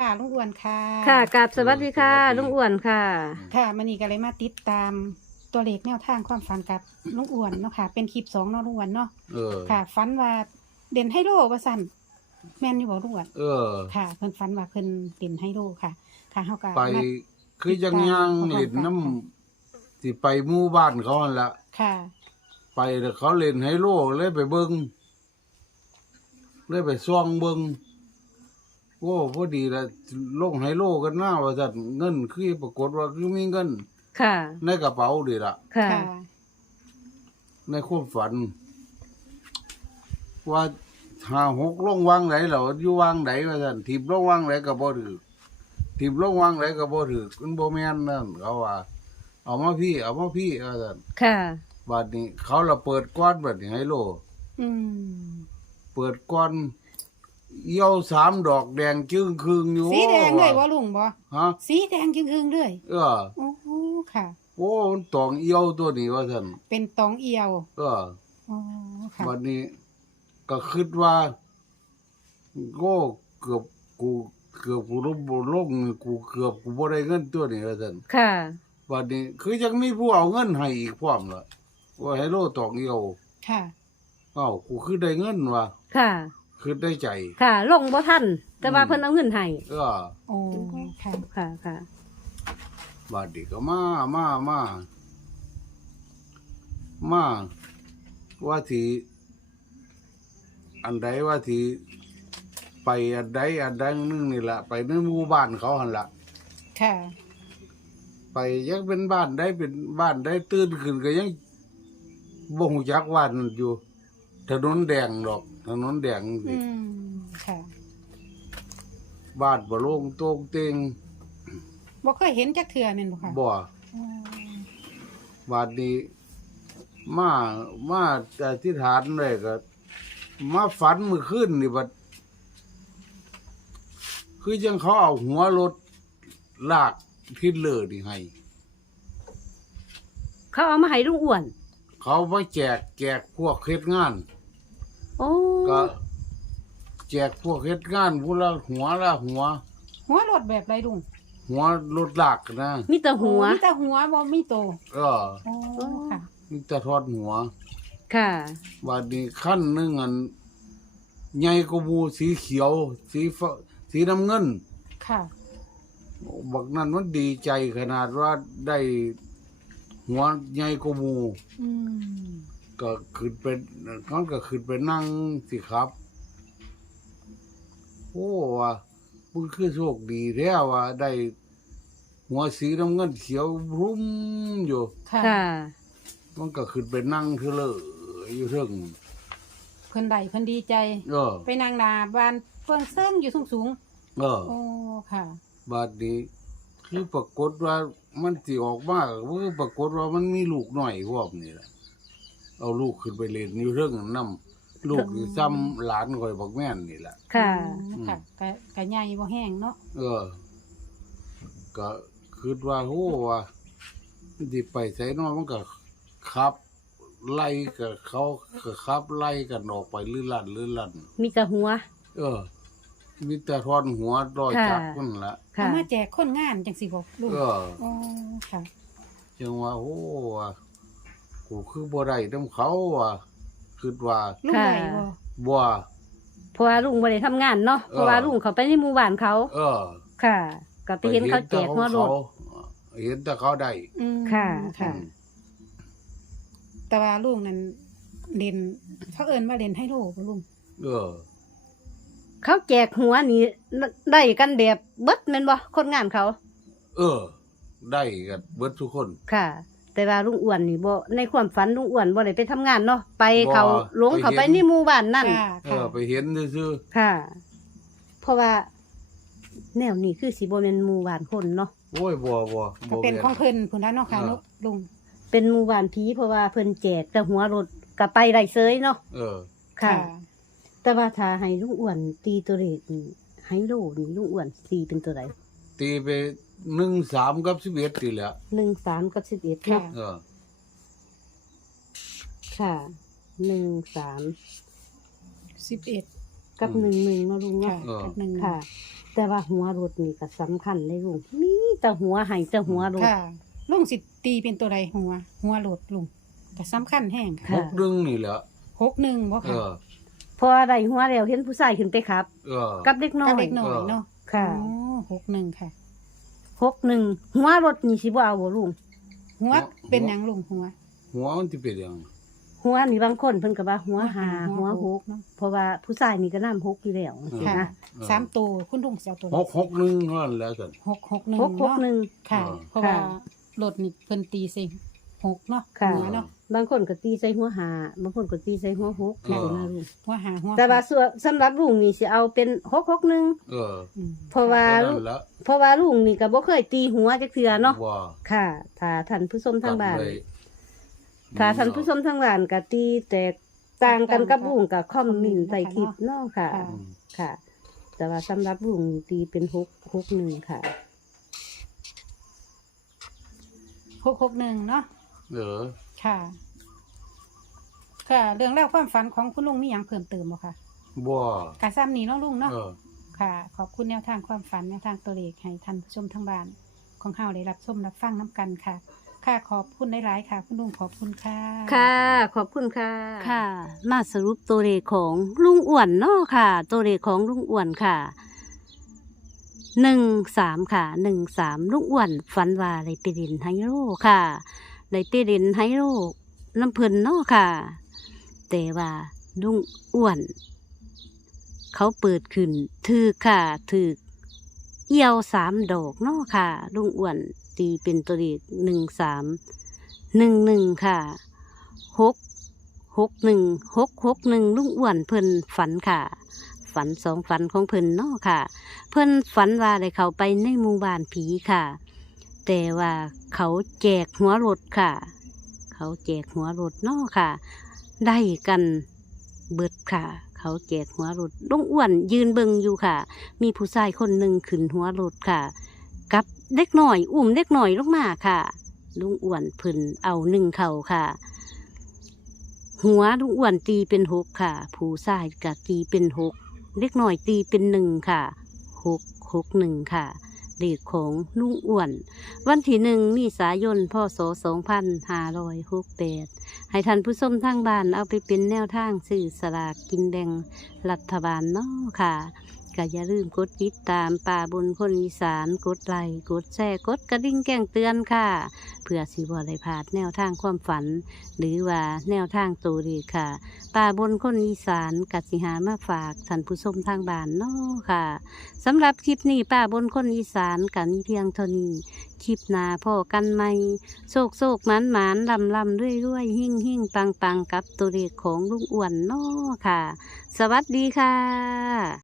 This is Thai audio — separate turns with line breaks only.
ค่ะลุงอ้วนค่ะ
ค่ะกราบสวัสดีค่ะลุงอ้วนค่ะ
ค่ะมันนี่ก็เลยมาติดตามตัวเลขแนวทางความฝันกับลุงอ้วนเนาะค่ะเป็นคลิป2เนาะลุงอ้วนเนาะค่ะฝันว่าเด่นไฮโลว่าสั่นแม่นอยู่บ่ลุงอ้วนค่ะเพิ่นฝันว่าเพิ่นเด่นไฮโลค่ะค่ะเฮาก็
ไป
มา
คือยังเล่นน้ำที่ไปหมู่บ้านเขาหั่นละ
ค่ะ
ไปแล้วเขาเล่นไฮโลเลยไปเบิ่งเลยไปซ่องเบิ่งโอ้พอดีละลงไฮโลกันหน้าว่าซั่นเงินคือปรากฏว่าคือมีเงิน
ค่ะ
ในกระเป๋าดีล่ะ
ค่ะ
ค่ะ
ในความฝัน ว่า5-6ลงวางไหนแล้วอยู่วางไหนว่าซั่นทิ่มลงวางไหนก็บ่ถูกทิ่มลงวางไหนก็บ่ถูกมันบ่แม่นนั่นเขาว่า เอามาพี่ว่าซั่น
ค่ะ
บัดนี้เขาละเปิดก้อนบัดนี้ไฮโล
อืม
เปิดก้อนเอี่ยว3 ดอกแดงจึ้งครึ่งอยู่
สีแดงเลยบ่ลุงบ่
ฮะ
สีแดงจึงๆเลย โอ้โหค่ะ
โอ้มันตองเอี่ยวตัวนี้ว่าซั่น
เป็นตองเอียว
เออ
อ๋อค่ะ
บัดนี้ก็คิดว่าโอ้เกือบกูลงกูเกือบกูบ่ได้เงินตัวนี้ว่าซั่น
ค่ะ
บัดนี้คือยังมีผู้เอาเงินให้อีกพร้อมล่ะว่าไฮโลตองเอี่ยว
ค่ะ
เอ้ากูคือได้เงินว่ะ
ค่ะ
คือได้ใจ
ค่ะลงบ่ทันแต่ว่าเพิ่นเอาเงินให้
เออ
โอ้ค่ะ
ค่ะค่ะ
บาดนี้ก็มาว่าที่อันใดว่าที่ไปอันใดนึงนี่ล่ะไปในหมู่บ้านเขาหั่นล่ะ
ค่ะ
ไปยังเป็นบ้านได้เป็นบ้านได้ตื่นขึ้นก็ยังบ่ฮู้จักว่านั่นอยู่ ถนนแดงดอก ถนนแดง
อื
สิ
มค่ะ
บ้านบ่โล่งโต้งเต็ง
บ่เคยเห็นจักเทื่อแม่นบ่ค่ะ
บ่
อืม
บาดนี้มาอธิษฐานได้ก็มาฝันมื้อคืนนี่บัดคือจังเขาเอาหัวรถลากทิศเลอนี่ให้
เขาเอามาให้ลุงอ้วน
เขามาแจกพวกเฮ็ดงาน
โอ้
ก็แจกพวกเฮ็ดงานผู้ละหัวละหัว
หัวรถแบบไรลุง
หัวรถลากนะ
มีแต่หัว
มีแต่หัวบ่มีโต
เออ
โอ้ค่ะ
มีแต่ทอดหัว
ค่ะ
บาดนี้ขั้นหนึงอันใหญ่กว่าหมู่สีเขียว สีฟ้าสีน้ำเงิน
ค่ะ
บักนั้นมันดีใจขนาดว่าได้หัวใหญ่กว่าหมู่
อืม
ก็ขึ้นไปเขาก็ขึ้นไปนั่งสิครับ โอ้ว่ามึงคือโชคดีแท้ว่าได้หัวสีน้ำเงินเขียวรุ้มอยู่
ค่ะ
ค่ะ
มันก็ขึ้นไปนั่งเธอเลยอยู่เรื่อง
เพิ่นได้เพิ่นดีใจ ไปนางนาบ้านเพิ่นเซิงอยู่สูงๆโอ้ค่ะ
บาดนี้คือปรากฏว่ามันสิออกมาก็คือปรากฏว่ามันมีลูกหน่อยพวกนี้แหละเอาลูกขึ้นไปเล่นอยู่เรื่องน้ำลูกนี่ซ้ำหลานข่อยบักแม่นนี่แหละ
ค่ะ
ค่ะกะใหญ่บ่แห้งเนาะ
ก็คิดว่าโอ้ว่าสิไปไสเนาะมันก็ขับ ไล่กับเขาก็ขับไล่กันออกไปลื่นลั่น
มีแต่หัว
มีแต่ทอนหัวรอยจักนั่นละ
เอา
ค่ะ
มาแจกคนงานจังสิบ่ลุงโอ้ค่ะ
จังว่าโอ้ว่ากูคือบ่ได้นำเขาว่าคิดว่า
ลุงได้บ่
บ่
เพราะว่าลุงบ่ได้ทำงานเนาะเพราะว่าลุงเขาไปในหมู่บ้านเขา ค่ะ ก็ไปเห็นเขาแจกหัวรถ
เห็นแต่เขาได้
อืม
ค่ะ
ค่ะ แต่ว่าลุงนั้นเล่นเขาเอิ้นว่าเล่นไฮโลบ่ลุง
เออ
เขาแจกหัวนี่ได้กันแบบเบิดแม่นบ่คนงานเขา
ได้กันเบิดทุกคน
ค่ะ แต่ว่าลุงอ้วนนี่บ่ในความฝันลุงอ้วนบ่ได้ไปทำงานเนาะไปเขา
บ่
หลงเขา
ไป
ไป
เห็น
ในหมู่บ้านนั่น
ค่ะค่ะ
ไปเห็นซื่อ
ค่ะ เพราะว่า แนวนี้คือสิบ่แม่นหมู่บ้านคนเนาะ
ๆโอ้ยบ่
ก็เป็นของเพิ่นพุ่นล่ะเนาะค่ะเนาะลุง
เป็นหมู่บ้านผีเพราะว่าเพิ่นแจกแต่หัวรถก็ไปได้เซยเนาะ ค่ะ แต่ว่าถ้าให้ลุงอ้วนตีตัวเลขนี่ให้โลนี่ลุงอ้วนตีเป็นตัวใด
ตีไป1-3กับ11นี่แหละ
1 3 กับ 11
ค่ะ
เนาะ ค่ะ1 3
11
กับหนึ่งเนาะลุง
ค่ะ
เนาะ
กับหนึ่ง
ค่ะ แต่ว่าหัวรถนี่ก็สำคัญเลยลุงมีแต่หัวให้แต่หัวรถ
ค่ะลุงสิตีเป็นตัวใดหัวโหลดลุงแต่สำคัญแห้ง
ค่ะ
6นี่แหละ
61บ่
เอ
ค่ะ
อ
พอได้หัวแล้วเห็นผู้ชายขึ้นไปครับ
เออ
กับเด็กน้อ
กับ
ย
เด็กน้อยเนาะ
ค่ะ
อ๋อ61ค่ะ
61หัวรถนี่สิบ่เอาบ่ลุง
หัวเป็นหยังลุงหัว
หัวมันสิเป็นหยัง
หัวนี่บางคนเพิ่นก็ว่าหัวหาหัวหก
เนาะ
เพราะว่าผู้ชายนี่ก็น้ำหกอยู่แล้ว
ค่ะ
นะ
สามตัวคุณลุงสิเอาตัว
661นั่นแหล้วกัน
661
หกหกหนึ่ง
ค่ะ
เออ
เพราะว่า
ค่ะ
รถนี่เพิ่นตีสิ6เนาะ
ค่ะ
หัวเนาะ
บางคนก็ตีใส่หัวหาบางคนก็ตีใส่หัวหก
ค่ะ
สินะลุง
หัวหาหัว
แต่ว่าส่วนสำหรับลุงนี่สิเอาเป็น661
เออ
อืม
เพราะว่า
นั่นแหละ
เพราะว่าลุงนี่ก็บ่เคยตีหัวจักเทื่อเนาะ
ว่า
ค่ะ ถ้าท่านผู้ชมทางบ้าน
กลัเลย
ถ้าท่านผู้ชมทางบ้านก็ตีแตกต่างกันกับลุงก็คอมเมนต์ใส่คลิปเนาะค่ะ
ค่ะ
อืม
ค่ะ แต่ว่าสำหรับลุงนี่ตีเป็น661ค่ะ
661เนาะ
เออ
ค่ะ ค่ะ เรื่องเล่าวความฝันของคุณลุงมีหยังเพิ่มเติมบ่คะ
บ่
กะซ้ำนี้เนาะลุงเนาะ
เออ
ค่ะ ขอบคุณแนวทางความฝันแนวทางตัวเลขให้ท่านผู้ชมทางบ้านของเฮาได้รับชมรับฟังน้กันค่ะ ค่ะขอบคุณหลายๆค่ะ คุณลุงขอบคุณค่ะ
ค่ะ ขอบคุณค่ะ ค่ะ มาสรุปตัวเลขของลุงอ้วนเนาะค่ะ ตัวเลขของลุงอ้วนค่ะ13ค่ะ13ลุงอ้วนฝันว่าอะไรไปเล่นไฮโลค่ะอะไรไปเล่นไฮโลน้ำเพิ่นเนาะค่ะ แต่ว่าลุงอ้วน เขาเปิดขึ้นถือค่ะถือเอี่ยว3 ดอกเนาะค่ะ ลุงอ้วนตีเป็นตัวเลข1311ค่ะ661ลุงอ้วนเพิ่นฝันค่ะ ฝัน2 ฝันของเพิ่นเนาะค่ะ เพิ่นฝันว่าได้เข้าไปในหมู่บ้านผีค่ะ แต่ว่าเขาแจกหัวรถค่ะ เขาแจกหัวรถเนาะค่ะ ได้กันเบิดค่ะ เขาแจกหัวรถลุงอ้วนยืนเบิ่งอยู่ค่ะ มีผู้ชายคนหนึ่งขึ้นหัวรถค่ะ กับเด็กหน่อยอุ้มเด็กหน่อยลงมาค่ะ ลุงอ้วนเพิ่นเอา1 เข่าค่ะ หัวลุงอ้วนตีเป็น6ค่ะ ผู้ชายก็ตีเป็น6เด็กหน่อยตีเป็น1ค่ะ661ค่ะเลขของลุงอ้วน วันที่1 เมษายนพ.ศ. 2568ให้ท่านผู้ชมทางบ้านเอาไปเป็นแนวทางซื้อสลากกินแบ่งรัฐบาลเนาะค่ะก็อย่าลืมกดติดตามป่าบนคนอีสานกดไลค์กดแชร์กดกระดิ่งแจ้งเตือนค่ะ เพื่อสิบ่ได้พลาดแนวทางความฝัน หรือว่าแนวทางตัวเลขค่ะ ป่าบนคนอีสานกัสิหามาฝากท่านผู้ชมทางบ้านเนาะค่ะสำหรับคลิปนี้ป่าบนคนอีสานกันมีเพียงเท่านี้คลิปหน้าพ่อกันใหม่โศกโศกหมานหมานลำลำด้วยด้วยหิ่งหิ่งปังปังกับตัวเลขของลุงอ้วนเนาะค่ะ สวัสดีค่ะ